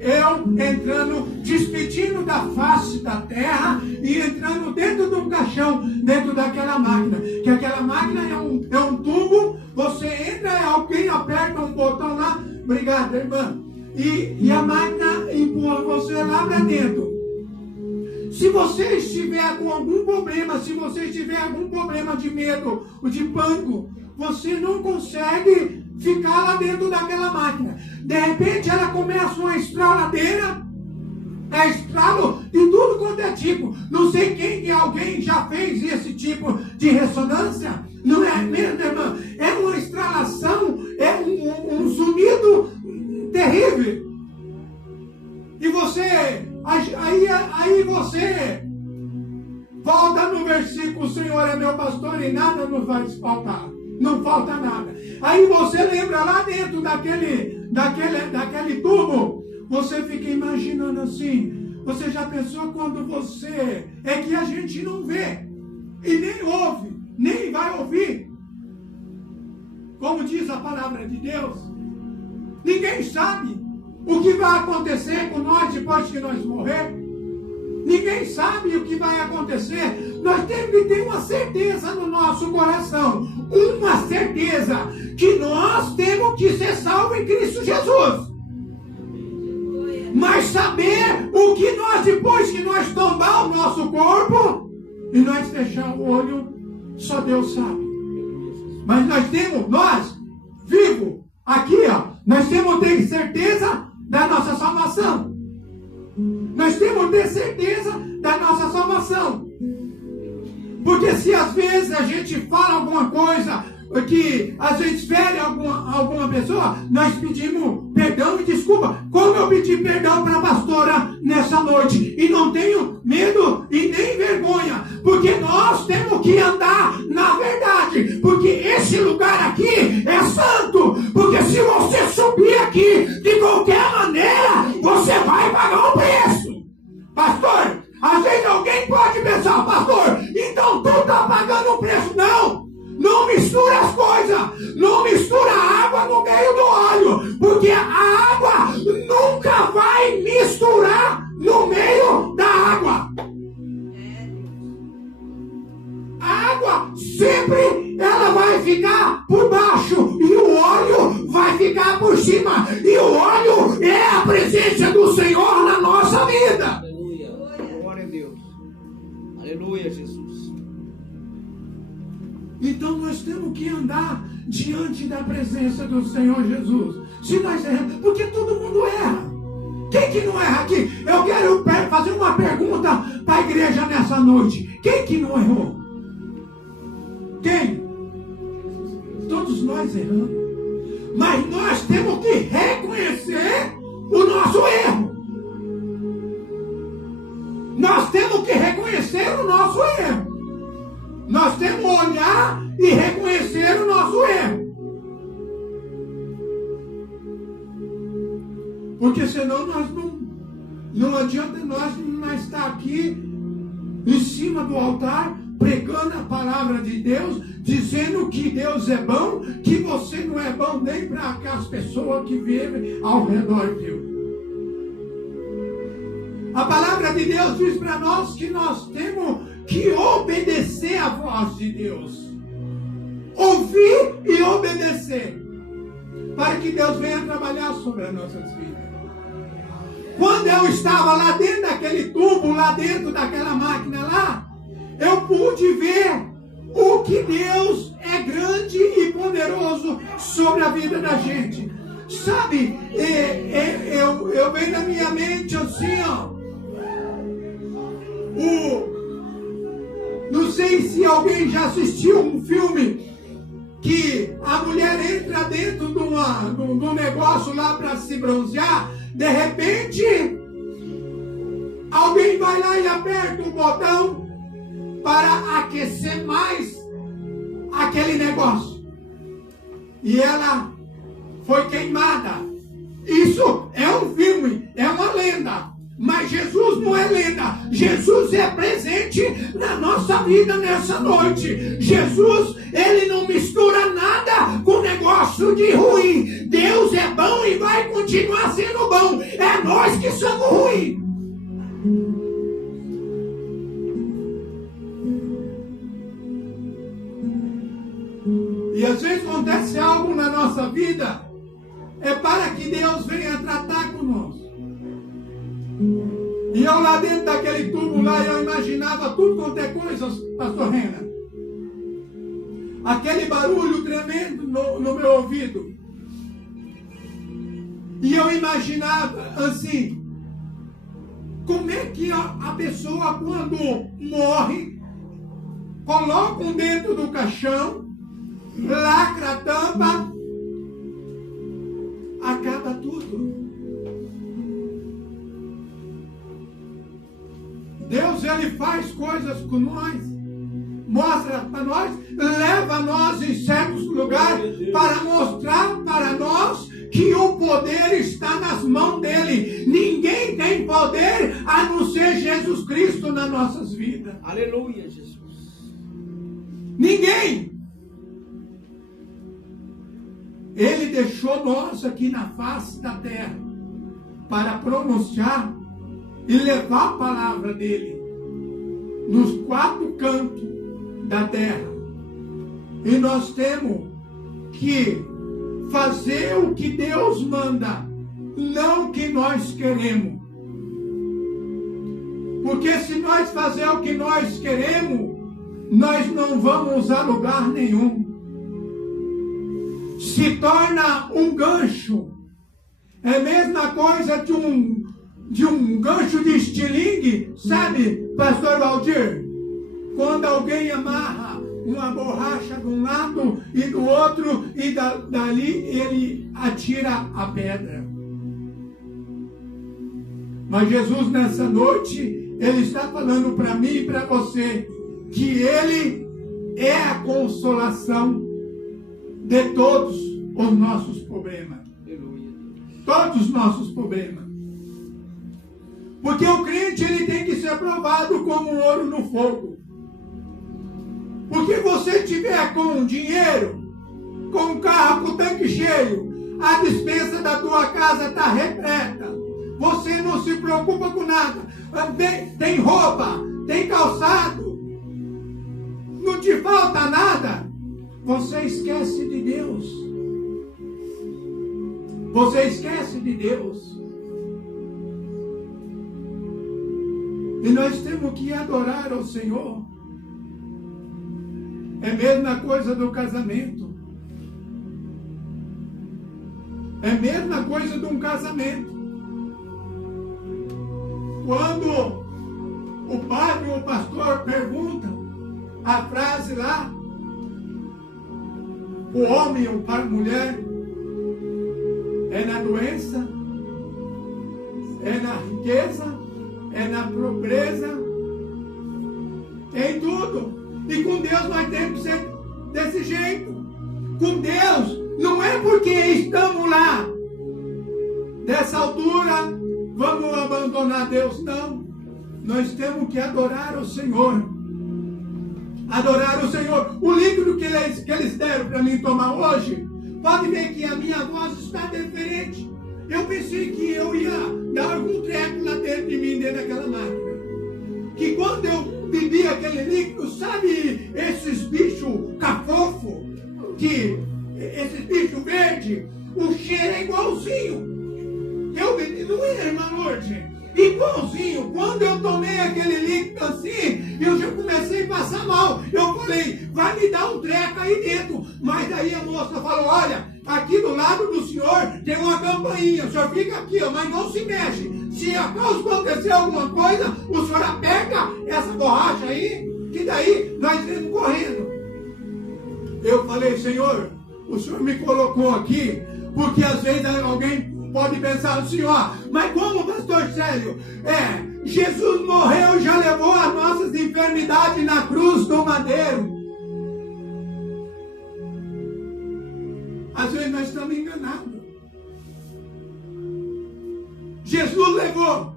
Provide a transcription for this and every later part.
Eu entrando, despedindo da face da terra e entrando dentro de um caixão, dentro daquela máquina. Que aquela máquina é um tubo, você entra, alguém aperta um botão lá, obrigado, irmã, e a máquina empurra você lá para dentro. Se você estiver com algum problema, se você tiver algum problema de medo ou de pânico, você não consegue ficar lá dentro daquela máquina. De repente ela começa uma estraladeira, estralo de tudo quanto é tipo. Não sei quem, alguém já fez esse tipo de ressonância. Não é mesmo, irmã? É uma estralação, é um zunido terrível. E você, aí você volta no versículo: o Senhor é meu pastor e nada nos vai faltar. Não falta nada. Aí você lembra lá dentro daquele tubo, você fica imaginando assim. Você já pensou quando você... É que a gente não vê e nem ouve, nem vai ouvir. Como diz a palavra de Deus, ninguém sabe o que vai acontecer com nós depois que nós morrer. Ninguém sabe o que vai acontecer. Nós temos que ter uma certeza no nosso coração. Uma certeza que nós temos que ser salvos em Cristo Jesus. Mas saber o que nós, depois que nós tombar o nosso corpo e nós fechar o olho, só Deus sabe. Mas nós vivos, aqui, nós temos que ter certeza da nossa salvação. Nós temos que ter certeza da nossa salvação. Porque se às vezes a gente fala alguma coisa que às vezes fere alguma pessoa, nós pedimos perdão e desculpa. Como eu pedi perdão para a pastora nessa noite, e não tenho medo e nem vergonha, porque nós temos que andar na verdade, porque esse lugar aqui é santo. Porque se você subir aqui de qualquer maneira, você vai pagar um preço. Pastor, às vezes alguém pode pensar: pastor, então tu está pagando um preço. Não mistura as coisas. Não mistura a água no meio do óleo, porque a água nunca vai misturar no meio da água. A água sempre ela vai ficar por baixo e o óleo vai ficar por cima. E o óleo é a presença do Senhor na nossa vida. Glória a Deus. Aleluia, Jesus. Então nós temos que andar diante da presença do Senhor Jesus. Se nós erramos, porque todo mundo erra. Quem que não erra aqui? Eu quero fazer uma pergunta para a igreja nessa noite. Quem que não errou? Quem? Todos nós erramos. Mas nós temos que reconhecer o nosso erro. Nós temos que reconhecer o nosso erro. Nós temos que olhar e reconhecer o nosso erro. Porque senão nós não adianta nós estar aqui em cima do altar pregando a palavra de Deus, dizendo que Deus é bom, que você não é bom nem para as pessoas que vivem ao redor de Deus. A palavra de Deus diz para nós que nós temos que obedecer à voz de Deus. Ouvir e obedecer, para que Deus venha trabalhar sobre as nossas vidas. Quando eu estava lá dentro daquele tubo, lá dentro daquela máquina lá, eu pude ver o que Deus é grande e poderoso sobre a vida da gente. Sabe, eu venho na minha mente assim, não sei se alguém já assistiu um filme que a mulher entra dentro de um negócio lá para se bronzear. De repente, alguém vai lá e aperta o botão para aquecer mais aquele negócio. E ela foi queimada. Isso é um filme, é uma lenda. Mas Jesus não é lenda. Jesus é presente na nossa vida nessa noite. Jesus, ele não mistura nada com negócio de ruim. Deus é bom e vai continuar sendo bom. bom, é nós que somos ruins. E às vezes acontece algo na nossa vida, é para que Deus venha tratar conosco. E eu lá dentro daquele tubo lá, eu imaginava tudo quanto é coisa, pastor Rena. Aquele barulho tremendo no meu ouvido. E eu imaginava assim, como é que a pessoa quando morre, colocam dentro do caixão, lacra a tampa, acaba tudo. Deus, Ele faz coisas com nós, mostra para nós, leva nós em certos lugares para mostrar para nós que o poder está nas mãos dEle. Ninguém tem poder a não ser Jesus Cristo nas nossas vidas. Aleluia, Jesus. Ninguém. Ele deixou nós aqui na face da terra para pronunciar e levar a palavra dele nos 4 cantos da terra. E nós temos que fazer o que Deus manda, não o que nós queremos. Porque se nós fazer o que nós queremos, nós não vamos a lugar nenhum. Se torna um gancho. É a mesma coisa de um gancho de estilingue, sabe, pastor Valdir? Quando alguém amarra uma borracha de um lado e do outro, e dali ele atira a pedra. Mas Jesus nessa noite, Ele está falando para mim e para você, que Ele é a consolação de todos os nossos problemas. Todos os nossos problemas. Porque o crente, ele tem que ser provado como ouro no fogo. Porque você tiver com dinheiro, com o carro, com o tanque cheio, a despensa da tua casa está repleta, você não se preocupa com nada, tem roupa, tem calçado, não te falta nada, você esquece de Deus. Você esquece de Deus. E nós temos que adorar ao Senhor. É a mesma coisa do casamento. É a mesma coisa de um casamento. Quando o padre ou o pastor pergunta a frase lá, o homem ou a mulher, é na doença, é na riqueza, é na pobreza, em tudo. E com Deus nós temos que ser desse jeito. Com Deus, não é porque estamos lá, dessa altura, vamos abandonar Deus, não. Nós temos que adorar o Senhor. Adorar o Senhor. O líquido que eles deram para mim tomar hoje, pode ver que a minha voz está diferente. Eu pensei que eu ia dar algum treco lá dentro de mim, dentro daquela máquina. Que quando eu bebi aquele líquido, sabe esses bichos cafofo, que esses bichos verdes, o cheiro é igualzinho. Eu bebi, não é, irmã Lourdes? Igualzinho. Quando eu tomei aquele líquido assim, eu já comecei a passar mal. Eu falei, vai me dar um treco aí dentro. Mas aí a moça falou, olha, aqui do lado do senhor tem uma campainha. O senhor fica aqui, ó, mas não se mexe. Se acontecer alguma coisa, o senhor aperta essa borracha aí, que daí nós vamos correndo. Eu falei, Senhor, o senhor me colocou aqui, porque às vezes alguém pode pensar assim, ó, mas como, pastor Célio? Jesus morreu e já levou as nossas enfermidades na cruz do madeiro. Às vezes nós estamos enganados. Jesus levou,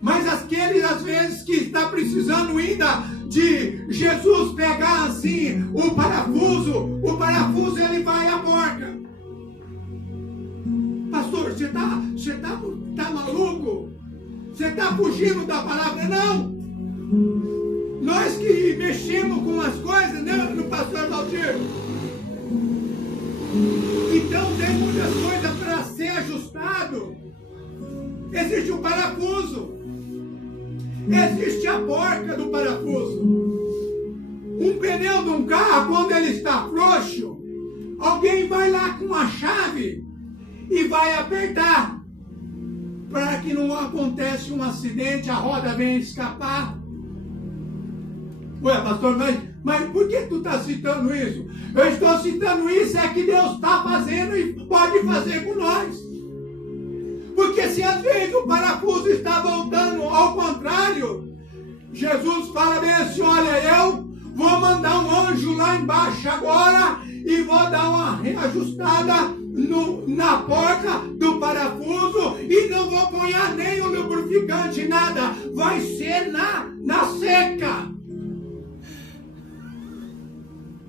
mas aqueles às vezes que está precisando ainda de Jesus pegar assim o parafuso ele vai à porca. Pastor tá maluco? Você está fugindo da palavra? Não! Nós que mexemos com as coisas, né, no pastor Valdir? Então tem muitas coisas para ser ajustado. Existe um parafuso. Existe a porca do parafuso. Um pneu de um carro, quando ele está frouxo, alguém vai lá com a chave e vai apertar para que não aconteça um acidente, a roda venha escapar. Ué, pastor, mas por que tu está citando isso? Eu estou citando isso, é que Deus está fazendo e pode fazer com nós. Porque se às vezes o parafuso está voltando ao contrário, Jesus fala bem assim, olha, eu vou mandar um anjo lá embaixo agora e vou dar uma reajustada na porta do parafuso e não vou pôr nem o lubrificante, nada. Vai ser na seca.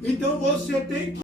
Então você tem que